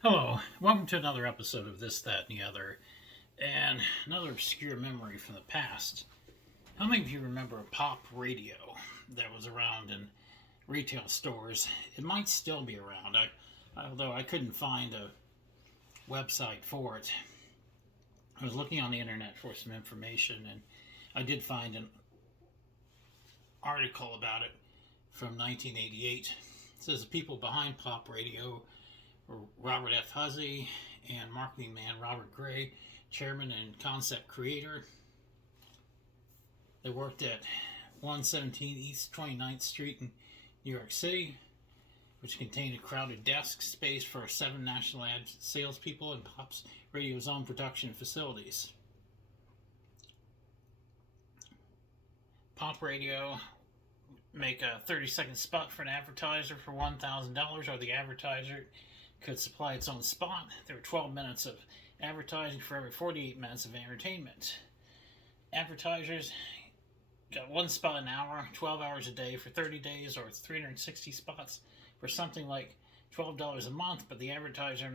Hello, welcome to another episode of This, That, and the Other, and another obscure memory from the past. How many of you remember pop radio that was around in retail stores? It might still be around, although I couldn't find a website for it. I was looking on the internet for some information, and I did find an article about it from 1988. It says the people behind pop radio Robert F. Hussey and marketing man Robert Gray, chairman and concept creator. They worked at 117 East 29th Street in New York City, which contained a crowded desk space for seven national ad salespeople and Pop's radio's own production facilities. Pop Radio make a 30-second spot for an advertiser for $1,000, or the advertiser could supply its own spot. There were 12 minutes of advertising for every 48 minutes of entertainment. Advertisers got one spot an hour, 12 hours a day for 30 days, or 360 spots for something like $12 a month, but the advertiser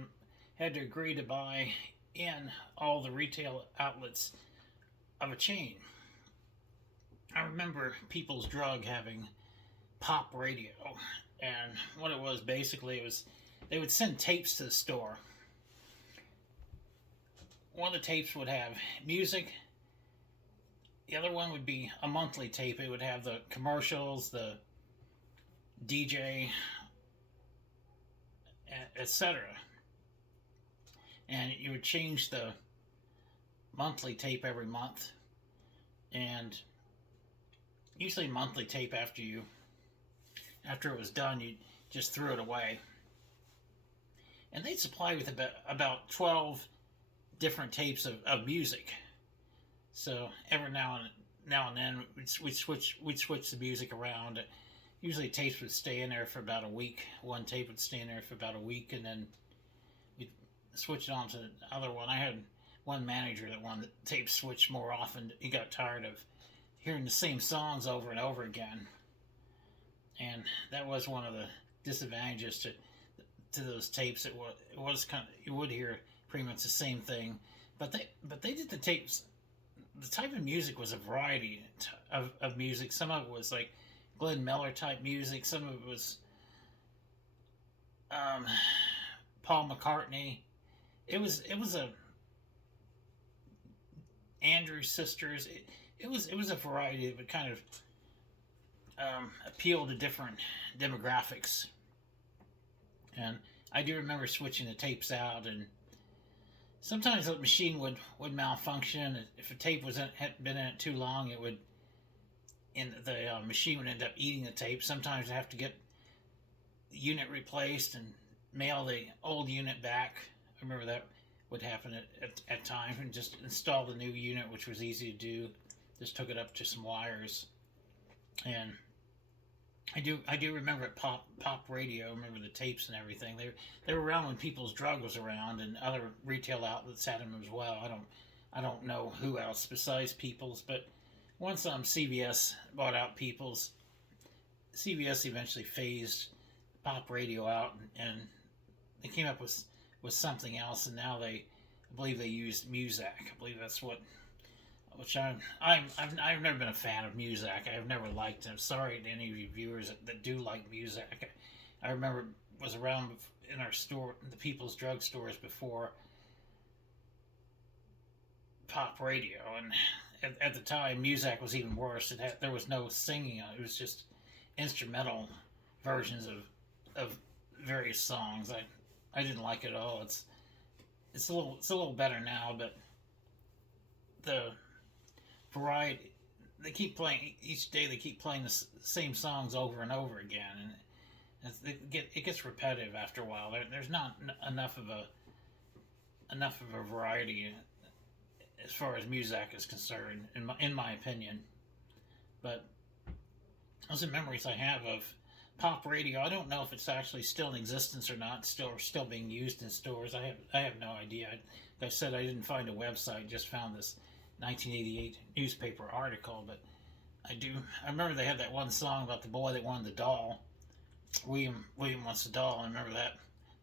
had to agree to buy in all the retail outlets of a chain. I remember People's Drug having pop radio, and what it was basically, it was they would send tapes to the store. One of the tapes would have music. The other one would be a monthly tape. It would have the commercials, the DJ, etc. And you would change the monthly tape every month. And usually monthly tape after it was done, you just threw it away. And they'd supply with about 12 different tapes of music. So every now and then we'd switch the music around. Usually tapes would stay in there for about a week. One tape would stay in there for about a week, and then we'd switch it on to the other one. I had one manager that wanted the tape switched more often. He got tired of hearing the same songs over and over again, and that was one of the disadvantages to those tapes. It was kind of, you would hear pretty much the same thing, but they did the tapes. The type of music was a variety of music. Some of it was like Glenn Miller type music. Some of it was um, Paul McCartney. It was a Andrews Sisters. It was a variety that would kind of appeal to different demographics. And I do remember switching the tapes out, and sometimes the machine would malfunction. If a tape had been in it too long, it would, and the machine would end up eating the tape. Sometimes I have to get the unit replaced and mail the old unit back. I remember that would happen at times, and just install the new unit, which was easy to do. Just took it up to some wires, and I do remember pop radio. I remember the tapes and everything. They were around when People's Drug was around, and other retail outlets had them as well. I don't know who else besides People's, but once CVS bought out People's, CVS eventually phased pop radio out, and they came up with something else, and now I believe they used Muzak. I believe that's what. Which I've never been a fan of Muzak. I've never liked him. Sorry to any of you viewers that do like Muzak. I remember was around in our store, the People's Drug stores, before pop radio, and at the time Muzak was even worse. There was no singing on it. It was just instrumental versions of various songs. I didn't like it at all. It's a little better now, but the variety, they keep playing each day. They keep playing the same songs over and over again, and it gets repetitive after a while. There's not enough of a variety as far as music is concerned, in my opinion. But those are memories I have of pop radio. I don't know if it's actually still in existence or not. Still being used in stores. I have no idea. Like I said, I didn't find a website. Just found this 1988 newspaper article. But I remember they had that one song about the boy that wanted the doll. William wants the doll. I remember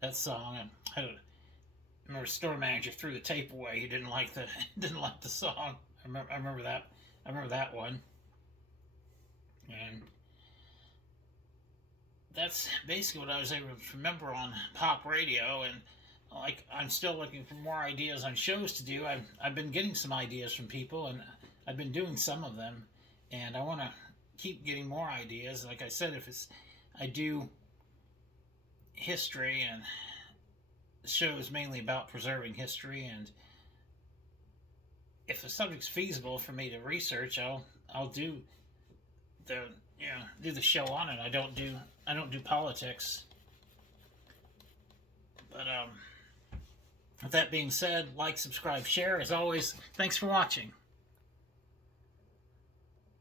that song. And remember store manager threw the tape away. He didn't like the didn't like the song. I remember that. I remember that one. And that's basically what I was able to remember on pop radio. And like, I'm still looking for more ideas on shows to do. I've been getting some ideas from people, and I've been doing some of them, and I want to keep getting more ideas. Like I said, if it's I do history and shows mainly about preserving history, and if the subject's feasible for me to research, I'll do the do the show on it. I don't do politics. But with that being said, like, subscribe, share. As always, thanks for watching.